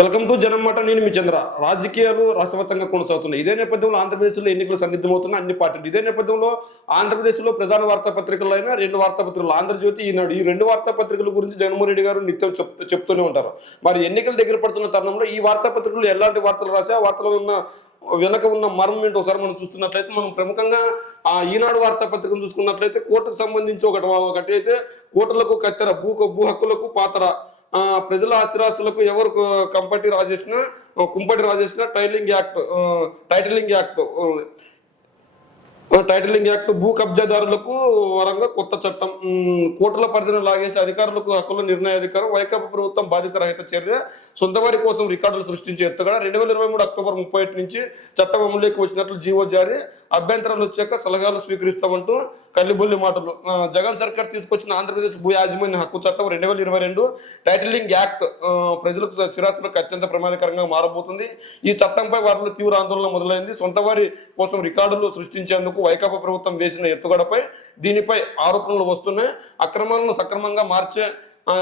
Welcome to జనం మాట. నేను మీ చంద్ర. రాజకీయాలు రాష్ట్రవ్యాప్తంగా కొనసాగుతున్నాయి. ఇదే నేపథ్యంలో ఆంధ్రప్రదేశ్లో ఎన్నికలు సన్నిద్ధమవుతున్న అన్ని పార్టీలు. ఇదే నేపథ్యంలో ఆంధ్రప్రదేశ్లో ప్రధాన వార్తాపత్రికలైన రెండు వార్తాపత్రికలు ఆంధ్రజ్యోతి, ఈనాడు, ఈ రెండు వార్తాపత్రికల గురించి జగన్మోహన్ రెడ్డి గారు నిత్యం చెప్తూనే ఉంటారు. మరి ఎన్నికలు దగ్గర పడుతున్న తరుణంలో ఈ వార్తాపత్రికలు ఎలాంటి వార్తలు రాసి ఆ వార్తలో ఉన్న వెనక ఉన్న మర్మం ఏంటో ఒకసారి మనం చూస్తున్నట్లయితే, మనం ప్రముఖంగా ఈనాడు వార్తాపత్రికను చూసుకున్నట్లయితే కోర్టుకు సంబంధించి ఒకటి అయితే కోర్టులకు కత్తెర, భూ హక్కులకు పాతర, ప్రజల ఆస్తిరాస్తులకు ఎవరు కుంపటి రాజేసిన టైటిలింగ్ యాక్ట్ భూ కబ్జాదారులకు వరంగా కొత్త చట్టం, కోర్టుల పరిధిని లాగేసి అధికారులకు హక్కుల నిర్ణయాధికారం, వైకాపా ప్రభుత్వం బాధ్యత రహిత చర్య, సొంత వారి కోసం రికార్డులు సృష్టించే ఎత్తుగడ, 2023 అక్టోబర్ 31 నుంచి చట్టం అమలులోకి వచ్చినట్లు జీవో జారీ, అభ్యంతరాలు వచ్చాక సలహాలు స్వీకరిస్తామంటూ కల్లిబొల్లి మాటలు. జగన్ సర్కార్ తీసుకొచ్చిన ఆంధ్రప్రదేశ్ భూ యాజమాన్య హక్కు చట్టం 2022 టైటిలింగ్ యాక్ట్ ప్రజలకు స్థిరాస్తులకు అత్యంత ప్రమాదకరంగా మారబోతుంది. ఈ చట్టంపై వారిలో తీవ్ర ఆందోళన మొదలైంది. సొంత వారి కోసం రికార్డులు సృష్టించేందుకు వైకాపా ప్రభుత్వం వేసిన ఎత్తుగడపై దీనిపై ఆరోపణలు వస్తున్నాయి. అక్రమాలను సక్రమంగా మార్చే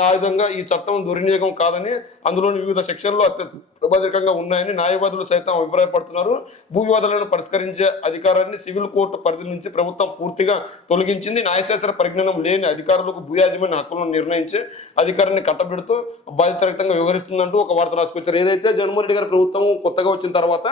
ఆయుధంగా ఈ చట్టం దుర్వినియోగం కాదని, అందులోని వివిధ సెక్షన్లు అత్యంత ప్రమాదకరంగా ఉన్నాయని న్యాయవాదులు సైతం అభిప్రాయపడుతున్నారు. భూ వివాదాలను పరిష్కరించే అధికారాన్ని సివిల్ కోర్టు పరిధి నుంచి ప్రభుత్వం పూర్తిగా తొలగించింది. న్యాయశాస్త్ర పరిజ్ఞానం లేని అధికారులకు భూ యాజమాన్య హక్కులను నిర్ణయించే అధికారాన్ని కట్టబెడుతూ బాధ్యతారహితంగా వ్యవహరిస్తుందంటూ ఒక వార్త రాసుకొచ్చారు. ఏదైతే జగన్మోహన్ రెడ్డి గారి ప్రభుత్వం కొత్తగా వచ్చిన తర్వాత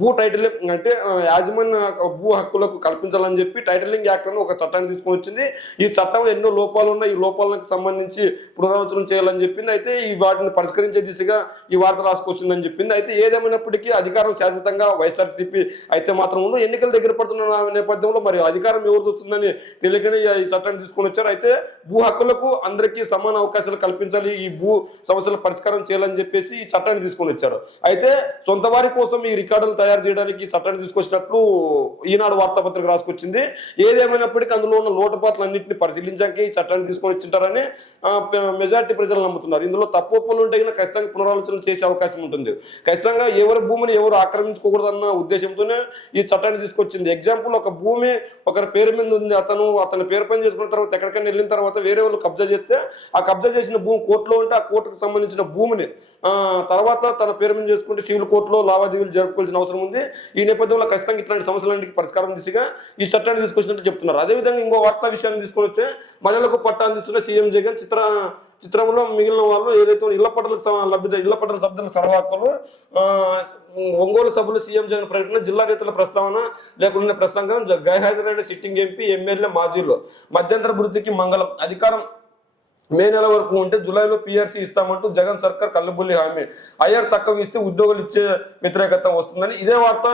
భూ టైటిలింగ్ అంటే యాజమాన్య భూ హక్కులకు కల్పించాలని చెప్పి టైటిలింగ్ యాక్ట్ అని ఒక చట్టాన్ని తీసుకొని వచ్చింది. ఈ చట్టంలో ఎన్నో లోపాలు ఉన్నాయి. ఈ లోపాలకు సంబంధించి పునరాలోచన చేయాలని చెప్పింది. అయితే ఈ వాటిని పరిష్కరించే దిశగా ఈ వార్త రాసుకొచ్చిందని చెప్పింది. అయితే ఏదేమైనప్పటికీ అధికారం శాశ్వతంగా వైఎస్ఆర్సీపీ అయితే మాత్రం ఉందో, ఎన్నికల దగ్గర పడుతున్న నేపథ్యంలో మరి అధికారం ఎవరికి వస్తుందని తెలియకనే ఈ చట్టాన్ని తీసుకొని వచ్చారు. అయితే భూ హక్కులకు అందరికీ సమాన అవకాశాలు కల్పించాలి, ఈ భూ సమస్యల పరిష్కారం చేయాలని చెప్పేసి ఈ చట్టాన్ని తీసుకొని వచ్చారు. అయితే సొంత వారి కోసం ఈ రికార్డులు తయారు చేయడానికి ఈ చట్టాన్ని తీసుకొచ్చినట్లు ఈనాడు వార్తాపత్రిక రాసుకొచ్చింది. ఏదేమైనప్పటికీ అందులో ఉన్న లోటుపాట్లన్నింటినీ పరిశీలించాక ఈ చట్టాన్ని తీసుకొని వచ్చింటారని మెజారిటీ ప్రజలు నమ్ముతున్నారు. ఇందులో తప్పులు ఉంటే ఖచ్చితంగా పునరాలోచన చేసే అవకాశం ఉంటుంది. ఖచ్చితంగా ఎవరి భూమిని ఎవరు ఆక్రమించుకోకూడదన్న ఉద్దేశంతోనే ఈ చట్టాన్ని తీసుకొచ్చింది. ఎగ్జాంపుల్, ఒక భూమి ఒకరి పేరు మీద ఉంది, అతని పేరు పని చేసుకున్న తర్వాత ఎక్కడికైనా వెళ్ళిన తర్వాత వేరే వాళ్ళు కబ్జా చేస్తే ఆ కబ్జా చేసిన భూమి కోర్టులో ఉంటే ఆ కోర్టుకు సంబంధించిన భూమిని తర్వాత తన పేరు మీద చేసుకుంటే సివిల్ కోర్టులో లావాదేవీలు జరుపుకోవాల్సిన అవసరం ఉంది. ఈ నేపథ్యంలో ఖచ్చితంగా ఇట్లాంటి సమస్యలన్నింటికి పరిష్కారం దిశగా ఈ చట్టాన్ని తీసుకొచ్చినట్టు చెప్తున్నారు. అదేవిధంగా ఇంకో వార్తా విషయాన్ని తీసుకొని వచ్చే మహిళలకు పట్టా అందిస్తున్న సీఎం జగన్ చిత్రంలో మిగిలిన వాళ్ళు ఏదైతే ఇళ్ల పట్టాలకు సభ్యుల సర్వాహకులు ఒంగోలు సభలు సీఎం జగన్ ప్రకటన, జిల్లా నేతల ప్రస్తావన లేకుండా ప్రసంగం, గైహాజరైన సిట్టింగ్ ఎంపీ ఎమ్మెల్యే మాజీలు, మధ్యంతర వృత్తికి మంగళం, అధికారం మే నెల వరకు ఉంటే జూలైలో పీఆర్సీ ఇస్తామంటూ జగన్ సర్కార్ కల్లుబుల్లి హామీ, ఐఆర్ తక్కువ ఇస్తే ఉద్యోగులు ఇచ్చే వ్యతిరేకత వస్తుందని ఇదే వార్త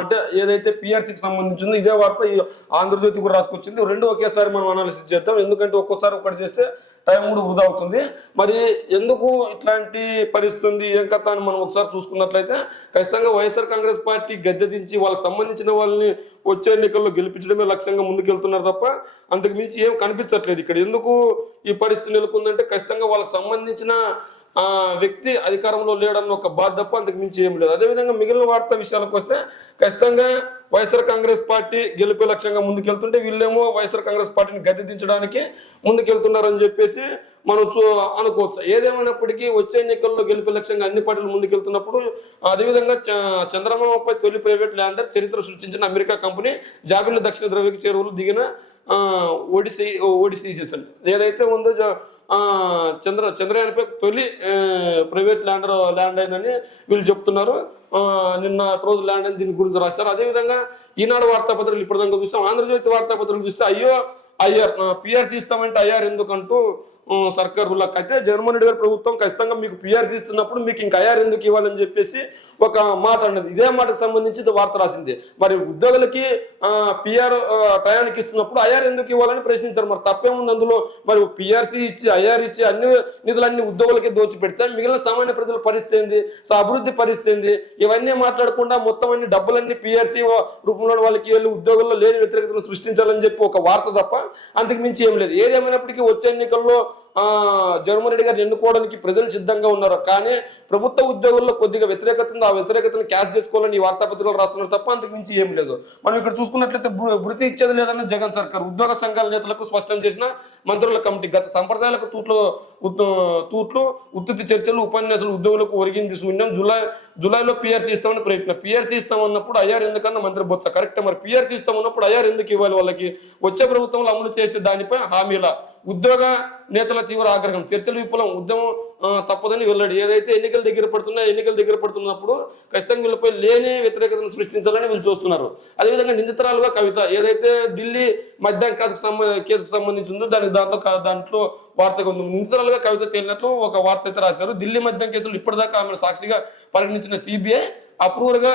అంటే ఏదైతే పీఆర్సీకి సంబంధించిందో ఇదే వార్త ఈ ఆంధ్రజ్యోతి కూడా రాసుకొచ్చింది. రెండు ఒకేసారి మనం అనాలిసిస్ చేద్దాం, ఎందుకంటే ఒక్కోసారి ఒకటి చేస్తే టైం కూడా వృధా అవుతుంది. మరి ఎందుకు ఇట్లాంటి పరిస్థితి ఏం కథ అని మనం ఒకసారి చూసుకున్నట్లయితే, ఖచ్చితంగా వైఎస్ఆర్ కాంగ్రెస్ పార్టీ గద్దె దించి వాళ్ళకి సంబంధించిన వాళ్ళని వచ్చే ఎన్నికల్లో గెలిపించడమే లక్ష్యంగా ముందుకెళ్తున్నారు తప్ప అంతకు మించి ఏం కనిపించట్లేదు ఇక్కడ. ఎందుకు ఈ పరిస్థితి నెలకొందంటే ఖచ్చితంగా వాళ్ళకి సంబంధించిన వ్యక్తి అధికారంలో లేడన్న ఒక బాధ తప్ప అంతకు మించి ఏం లేదు. అదేవిధంగా మిగిలిన వార్తా విషయాలకు వస్తే, ఖచ్చితంగా వైఎస్ఆర్ కాంగ్రెస్ పార్టీ గెలిపే లక్ష్యంగా ముందుకెళ్తుంటే వీళ్ళేమో వైఎస్ఆర్ కాంగ్రెస్ పార్టీని గద్దె దించడానికి ముందుకెళ్తున్నారని చెప్పేసి మనం అనుకోవచ్చు. ఏదేమైనప్పటికీ వచ్చే ఎన్నికల్లో గెలిపే లక్ష్యంగా అన్ని పార్టీలు ముందుకెళ్తున్నప్పుడు, అదేవిధంగా చంద్రబాబుపై తొలి ప్రైవేట్ ల్యాండర్ చరిత్ర సృష్టించిన అమెరికా కంపెనీ జాబిల్లి దక్షిణ ద్రవిక చేరువలు దిగిన ఓడిసిసిస్ ఏదైతే ఉందో చంద్రయాన్పై తొలి ప్రైవేట్ ల్యాండ్ అయిందని వీళ్ళు చెప్తున్నారు. నిన్న రోజు ల్యాండ్ అని దీని గురించి రాస్తారు. అదేవిధంగా ఈనాడు వార్తాపత్రికలు ఇప్పటిదాకా చూస్తాం. ఆంధ్రజ్యోతి వార్తాపత్రికలు చూస్తే ఐఆర్ పీఆర్సీ ఇస్తామంటే ఐఆర్ ఎందుకంటూ సర్కారులకు అయితే జగన్మోహన్ రెడ్డి గారి ప్రభుత్వం ఖచ్చితంగా మీకు పీఆర్సీ ఇస్తున్నప్పుడు మీకు ఇంకా ఐఆర్ ఎందుకు ఇవ్వాలని చెప్పేసి ఒక మాట అన్నది. ఇదే మాటకు సంబంధించి వార్త రాసింది. మరి ఉద్యోగులకి పిఆర్ టయానికి ఇస్తున్నప్పుడు ఐఆర్ ఎందుకు ఇవ్వాలని ప్రశ్నించారు. మరి తప్పేముంది అందులో? మరి పీఆర్సీ ఇచ్చి ఐఆర్ ఇచ్చి అన్ని నిధులన్నీ ఉద్యోగులకి దోచిపెడితే మిగిలిన సామాన్య ప్రజల పరిస్థితి ఏంది, అభివృద్ధి పరిస్థితి ఏంది? ఇవన్నీ మాట్లాడకుండా మొత్తం అన్ని డబ్బులన్నీ పీఆర్సీ రూపంలో వాళ్ళకి వెళ్ళి ఉద్యోగుల్లో లేని వ్యతిరేకతను సృష్టించాలని చెప్పి ఒక వార్త తప్ప అంతకు మించి ఏం లేదు. ఏదేమైనప్పటికీ వచ్చే ఎన్నికల్లో జగన్మోహన్ రెడ్డి గారిని ఎన్నుకోవడానికి ప్రజలు సిద్ధంగా ఉన్నారు. కానీ ప్రభుత్వ ఉద్యోగుల్లో కొద్దిగా వ్యతిరేకత ఉంది. ఆ వ్యతిరేకతను క్యాష్ చేసుకోవాలని ఈ వార్తాపత్రికలు రాస్తున్నారు తప్ప అంతకు మించి ఏం లేదు. మనం ఇక్కడ చూసుకున్నట్లయితే భృతి ఇచ్చేది లేదని జగన్ సర్కార్ ఉద్యోగ సంఘాల నేతలకు స్పష్టం చేసిన మంత్రుల కమిటీ. గత సంప్రదాయాలకు తూట్లు ఉత్తుతి చర్చలు ఉపన్యాసాలు ఉద్యోగులకు ఒరిగింది శూన్యం. జూలైలో పిఆర్సీ ఇస్తామని ప్రయత్నం. పిఆర్సీ ఇస్తామన్నప్పుడు అయ్యారు ఎందుకన్నా మంత్రి బొత్స కరెక్ట్. మరి పిఆర్సీ ఇస్తామన్నప్పుడు అయ్యారు ఎందుకు ఇవ్వాలి వాళ్ళకి? వచ్చే ప్రభుత్వంలో అమలు చేసే దానిపై హామీల ఉద్యోగ నేతల తీవ్ర ఆగ్రహం. చర్చలు విఫలం. ఉద్యమం తప్పదని వెల్లడి. ఏదైతే ఎన్నికలు దగ్గర పడుతున్నప్పుడు ఖచ్చితంగా వీళ్ళపై లేని వ్యతిరేకతను సృష్టించాలని వీళ్ళు చూస్తున్నారు. అదేవిధంగా నిందితురాలుగా కవిత ఏదైతే ఢిల్లీ మద్యం కేసుకు సంబంధించి ఉందో దాంట్లో వార్తగా ఉంది. నిందితురాలుగా కవిత తేలినట్లు ఒక వార్త అయితే రాశారు. ఢిల్లీ మద్యం కేసులు ఇప్పటిదాకా ఆమెను సాక్షిగా పరిగణించిన సిబిఐ అప్రూవర్గా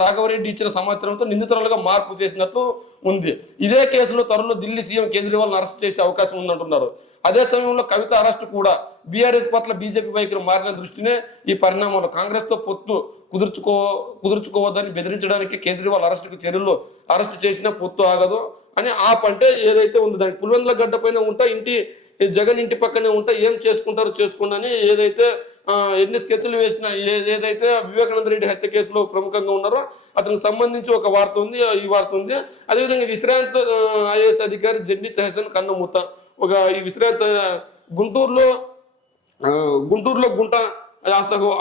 రాఘవరెడ్డి ఇచ్చిన సమాచారంతో నిందితురాలుగా మార్పు చేసినట్లు ఉంది. ఇదే కేసులో త్వరలో ఢిల్లీ సీఎం కేజ్రీవాల్ అరెస్ట్ చేసే అవకాశం ఉందంటున్నారు. అదే సమయంలో కవిత అరెస్టు కూడా బీఆర్ఎస్ పట్ల బీజేపీ వైఖరి మారిన దృష్టినే ఈ పరిణామాలు. కాంగ్రెస్ తో పొత్తు కుదుర్చుకోవద్దని బెదిరించడానికి కేజ్రీవాల్ అరెస్టు చేసినా పొత్తు ఆగదు అని అంటే ఏదైతే ఉందో దానికి పులివెందుల గడ్డ పైన ఉంటా జగన్ ఇంటి పక్కనే ఉంటా ఏం చేసుకుంటారో చేసుకోండి అని ఏదైతే ఎన్ని స్కెచ్లు వేసిన ఏదైతే వివేకానంద రెడ్డి హత్య కేసులో ప్రముఖంగా ఉన్నారో అతనికి సంబంధించి ఒక వార్త ఉంది. ఈ వార్త ఉంది. అదేవిధంగా విశ్రాంత ఐఏఎస్ అధికారి జెండి హసన్ కన్నమూత ఈ విశ్రాంత గుంటూరులో గుంట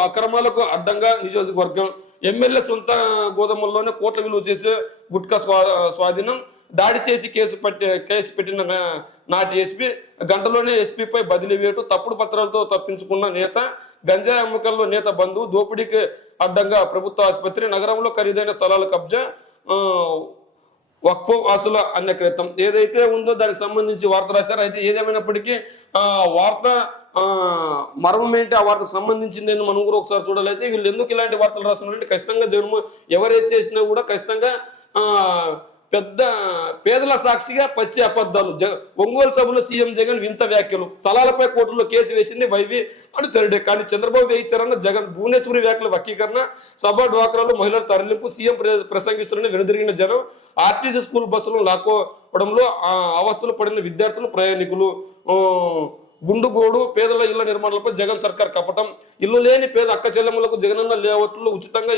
అక్రమాలకు అడ్డంగా నియోజకవర్గం ఎమ్మెల్యే సొంత గోదాముల్లోనే కోట్ల విలువ చేసే గుట్కా స్వాధీనం. దాడి చేసి కేసు పెట్టిన నాటి ఎస్పీ గంటలోనే ఎస్పీపై బదిలీ వేటు. తప్పుడు పత్రాలతో తప్పించుకున్న నేత. గంజాయి అమ్మకాల్లో నేత బంధువు. దోపిడీకి అడ్డంగా ప్రభుత్వ ఆసుపత్రి. నగరంలో ఖరీదైన స్థలాల కబ్జా. వక్ఫ్ ఆస్తుల అన్యక్రితం ఏదైతే ఉందో దానికి సంబంధించి వార్త రాశారు. అయితే ఏదేమైనప్పటికీ వార్త మర్మం ఏంటి, ఆ వార్తకు సంబంధించింది అని మనం కూడా ఒకసారి చూడాలైతే వీళ్ళు ఎందుకు ఇలాంటి వార్తలు రాస్తున్నారంటే ఖచ్చితంగా ఎవరైతే చేసినా కూడా ఖచ్చితంగా పెద్ద పేదల సాక్షిగా పచ్చి అబద్ధాలు. ఒంగోలు సభలో సీఎం జగన్ వింత వ్యాఖ్యలు. స్థలాలపై కోర్టులో కేసు వేసింది వైవి అనుచరుడే. కానీ చంద్రబాబు వేయించారన్న జగన్. భువనేశ్వరి వ్యాఖ్యల వక్రీకరణ. సభ డ్వాక్రాలో మహిళల తరలింపు. సీఎం ప్రసంగిస్తున్న వెనుదిరిగిన జనం. ఆర్టీసీ స్కూల్ బస్సులను లాక్కోవడంలో అవస్థలు పడిన విద్యార్థులు ప్రయాణికులు. గుండుగోడు పేదల ఇళ్ల నిర్మాణాలపై జగన్ సర్కార్ కపటం. ఇల్లు లేని పేద అక్క చెల్లెమ్మలకు జగనన్న లేఅవుట్లో ఉచితంగా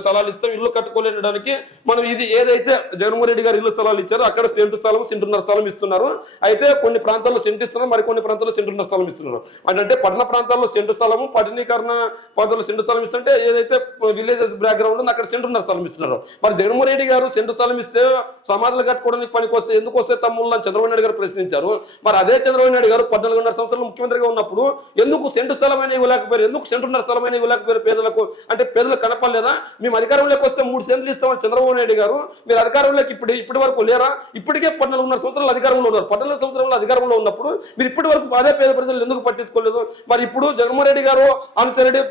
స్థలాలు ఇస్తాం. ఇల్లు కట్టుకోలేడానికి మనం ఇది ఏదైతే జగన్మోహన్ రెడ్డి గారు ఇల్లు స్థలాలు ఇచ్చారో అక్కడ సెంటున్నర స్థలం ఇస్తున్నారు. అయితే కొన్ని ప్రాంతాల్లో సెంటు ఇస్తున్నారు, మరికొన్ని ప్రాంతాల్లో సెంటున్నర స్థలం ఇస్తున్నారు. అంటే పట్టణ ప్రాంతాల్లో సెంటు స్థలము, పట్టణీకరణ ప్రాంతాల్లో సెంటు స్థలం ఇస్తుంటే ఏదైతే విలేజెస్ బ్యాక్గ్రౌండ్ ఉంది అక్కడ సెంటున్నర స్థలం ఇస్తున్నారు. మరి జగన్మోహన్ రెడ్డి గారు సెంటు స్థలం ఇస్తే సమాధులు కట్టుకోవడానికి పనికి వస్తే ఎందుకు వస్తే తమ్ముళ్ళు అని చంద్రబాబు నాయుడు గారు ప్రశ్నించారు. మరి అదే చంద్రబాబు నాయుడు గారు 14.5 సంవత్సరాలు ముఖ్యమంత్రిగా ఉన్నప్పుడు ఎందుకు సెంటు స్థలమైన ఇవ్వలేకపోయారు, ఎందుకు సెంటున్నర స్థలమైన ఇవ్వలేకపోయారు పేదలకు? అంటే పేదలకు కనపడలేదా? మేము అధికారంలోకి వస్తే 3 సెంట్లు ఇస్తామని చంద్రబాబు నాయుడు గారు మీరు అధికారంలోకి ఇప్పటి వరకు లేరా? ఇప్పటికే 14.5 సంవత్సరాలు అధికారంలో ఉన్నారు. 14 సంవత్సరాలు అధికారంలో ఉన్నప్పుడు మీరు ఇప్పటి వరకు అదే పేద ప్రజలు ఎందుకు పట్టించుకోలేదు? మరి ఇప్పుడు జగన్మోహన్ రెడ్డి గారు అనుచరుడి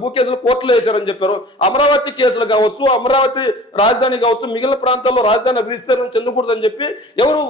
భూ కేసులు కోర్టులో వేశారని చెప్పారు. అమరావతి కేసులు కావచ్చు, అమరావతి రాజధాని కావచ్చు, మిగిలిన ప్రాంతాల్లో రాజధాని విస్తరణ చెందకూడదని చెప్పి ఎవరు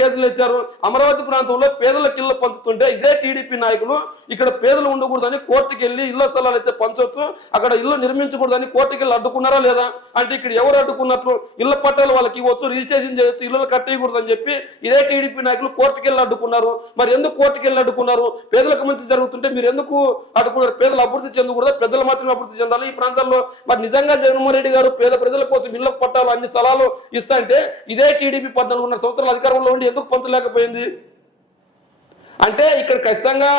కేసులు వేశారు? అమరావతి ప్రాంతంలో పేదలకు ఇళ్లు పంచుతుంటే ఇదే టీడీపీ నాయకులు ఇక్కడ పేదలు ఉండకూడదని కోర్టుకి వెళ్ళి ఇళ్ల స్థలాలు అయితే పంచవచ్చు, అక్కడ ఇల్లు నిర్మించకూడదని కోర్టుకి వెళ్ళి అడ్డుకున్నారా లేదా? అంటే ఇక్కడ ఎవరు అడ్డుకున్నట్లు? ఇళ్ల పట్టాలు వాళ్ళకి ఇవ్వచ్చు, రిజిస్ట్రేషన్ చేయొచ్చు, ఇల్లు కట్టేయకూడదని చెప్పి ఇదే టీడీపీ నాయకులు కోర్టుకి వెళ్ళి అడ్డుకున్నారు. మరి ఎందుకు కోర్టుకి వెళ్ళి అడ్డుకున్నారు? పేదలకు మంచి జరుగుతుంటే మీరు ఎందుకు అడ్డుకున్నారు? పేదలు అభివృద్ధి చెందకూడదు, పెద్దలు మాత్రమే అభివృద్ధి చెందాలి ఈ ప్రాంతాల్లో. మరి నిజంగా జగన్మోహన్ రెడ్డి గారు పేద ప్రజల కోసం ఇళ్ల పట్టాలు అన్ని స్థలాలు ఇస్తా అంటే ఇదే టీడీపీ 14.5 సంవత్సరాల అధికారంలో ఉండి ఎందుకు పంచలేకపోయింది? అంటే ఇక్కడ ఖచ్చితంగా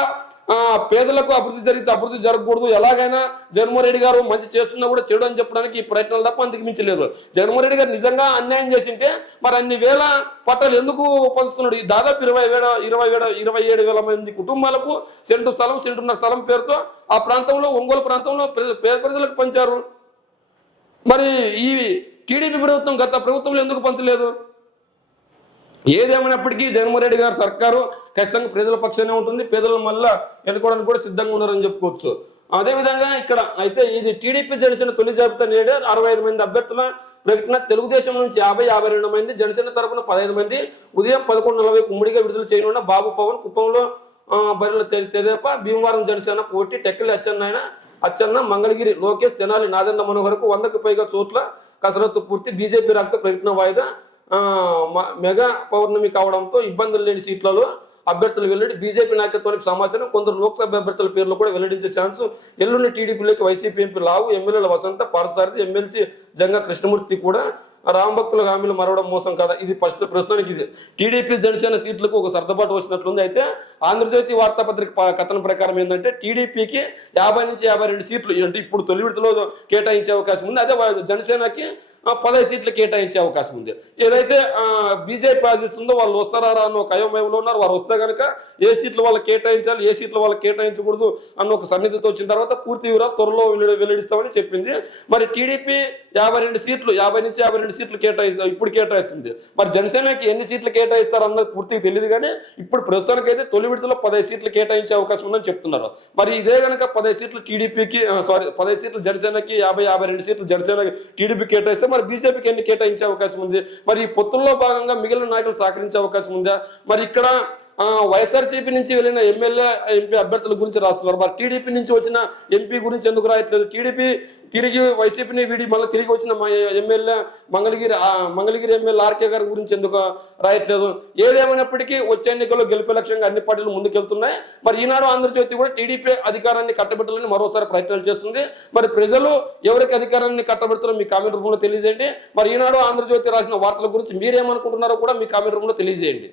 పేదలకు అభివృద్ధి జరిగితే అభివృద్ధి జరగకూడదు. ఎలాగైనా జగన్మోహన్ రెడ్డి గారు మంచి చేస్తున్నా కూడా చెడు అని చెప్పడానికి ఈ ప్రయత్నాలు తప్ప అంతకు మించలేదు. జగన్మోహన్ రెడ్డి గారు నిజంగా అన్యాయం చేసింటే మరి అన్ని వేల పట్టాలు ఎందుకు పంచుతున్నాడు? ఈ దాదాపు 27,000 మంది కుటుంబాలకు సెంటున్నర స్థలం పేరుతో ఆ ప్రాంతంలో ఒంగోలు ప్రాంతంలో పేద ప్రజలకు పంచారు. మరి ఈ టీడీపీ ప్రభుత్వం గత ప్రభుత్వంలో ఎందుకు పంచలేదు? ఏదేమైనప్పటికీ జగన్మోహన్ రెడ్డి గారు సర్కారు ఖచ్చితంగా ప్రజల పక్షానే ఉంటుంది. పేదల మళ్ళా ఎన్నుకోవడానికి కూడా సిద్ధంగా ఉన్నారని చెప్పుకోవచ్చు. అదేవిధంగా ఇక్కడ అయితే ఇది టీడీపీ జనసేన తొలి జాబితా నేడే 65 మంది అభ్యర్థుల ప్రకటన. తెలుగుదేశం నుంచి 52 మంది, జనసేన తరఫున 15 మంది. ఉదయం 11:40 ఉమ్మడిగా విడుదల చేయనున్న బాబు పవన్. కుప్పంలో బరిలో తెదేపా. భీమవరం జనసేన పోటీ. టెక్కలి అచ్చెన్న, మంగళగిరి లోకేష్, తెనాలి నాదెండ్ల మనోహర్కు 100కు పైగా చోట్ల కసరత్తు పూర్తి. బీజేపీ రాక ప్రకటన వాయిదా. మెగా పౌర్ణమి కావడంతో ఇబ్బందులు లేని సీట్లలో అభ్యర్థులు వెల్లడి. బీజేపీ నాయకత్వానికి సమాచారం కొందరు లోక్సభ అభ్యర్థుల పేర్లు కూడా వెల్లడించే ఛాన్స్. ఎల్లుండి టీడీపీలోకి వైసీపీ ఎంపీ లావు, ఎమ్మెల్యేల వసంత, పార్థసారథి, ఎమ్మెల్సీ జంగా కృష్ణమూర్తి కూడా. రామభక్తుల హామీలు మరవడం మోసం కదా. ఇది ఫస్ట్ ప్రస్తుతానికి ఇది టీడీపీ జనసేన సీట్లకు ఒక సర్దుబాటు వచ్చినట్లుంది. అయితే ఆంధ్రజ్యోతి వార్తాపత్రిక కథనం ప్రకారం ఏంటంటే టీడీపీకి 50 నుంచి 52 సీట్లు అంటే ఇప్పుడు తొలి విడతలో కేటాయించే అవకాశం ఉంది. అదే జనసేనకి 15 సీట్లు కేటాయించే అవకాశం ఉంది. ఏదైతే బీజేపీ ఆశిస్తుందో వాళ్ళు వస్తారా అన్న ఒక అయోమయంలో ఉన్నారు. వారు వస్తే కనుక ఏ సీట్లు వాళ్ళకి కేటాయించాలి, ఏ సీట్లు వాళ్ళకి కేటాయించకూడదు అన్న ఒక సన్నిధితో వచ్చిన తర్వాత పూర్తి వివరాలు త్వరలో వెల్లడిస్తామని చెప్పింది. మరి టీడీపీ 52 సీట్లు 50 నుంచి 52 సీట్లు ఇప్పుడు కేటాయిస్తుంది. మరి జనసేనకి ఎన్ని సీట్లు కేటాయిస్తారు అన్నది పూర్తిగా తెలియదు. కానీ ఇప్పుడు ప్రస్తుతానికైతే తొలి విడతలో 15 సీట్లు కేటాయించే అవకాశం ఉందని చెప్తున్నారు. మరి ఇదే కనుక 15 సీట్లు టీడీపీకి 15 సీట్లు జనసేనకి 52 సీట్లు జనసేన టీడీపీ కేటాయిస్తే మరి బీజేపీకి ఎన్ని కేటాయించే అవకాశం ఉంది? మరి ఈ పొత్తుల్లో భాగంగా మిగిలిన నాయకులు సహకరించే అవకాశం ఉందా? మరి ఇక్కడ వైఎస్ఆర్సీపీ నుంచి వెళ్ళిన ఎమ్మెల్యే ఎంపీ అభ్యర్థుల గురించి రాస్తున్నారు. మరి టీడీపీ నుంచి వచ్చిన ఎంపీ గురించి ఎందుకు రాయట్లేదు? టీడీపీ తిరిగి వైసీపీని వీడి మళ్ళీ తిరిగి వచ్చిన ఎమ్మెల్యే మంగళగిరి ఎమ్మెల్యే ఆర్కే గారి గురించి ఎందుకు రాయట్లేదు? ఏదేమైనప్పటికీ వచ్చే ఎన్నికల్లో గెలిపే లక్ష్యంగా అన్ని పార్టీలు ముందుకెళ్తున్నాయి. మరి ఈనాడు ఆంధ్రజ్యోతి కూడా టీడీపీ అధికారాన్ని కట్టబెట్టాలని మరోసారి ప్రయత్నాలు చేస్తుంది. మరి ప్రజలు ఎవరికి అధికారాన్ని కట్టబెడతారో మీ కామెంట్ రూపంలో తెలియజేయండి. మరి ఈనాడు ఆంధ్రజ్యోతి రాసిన వార్తల గురించి మీరేమనుకుంటున్నారో కూడా మీ కామెంట్ రూపంలో తెలియజేయండి.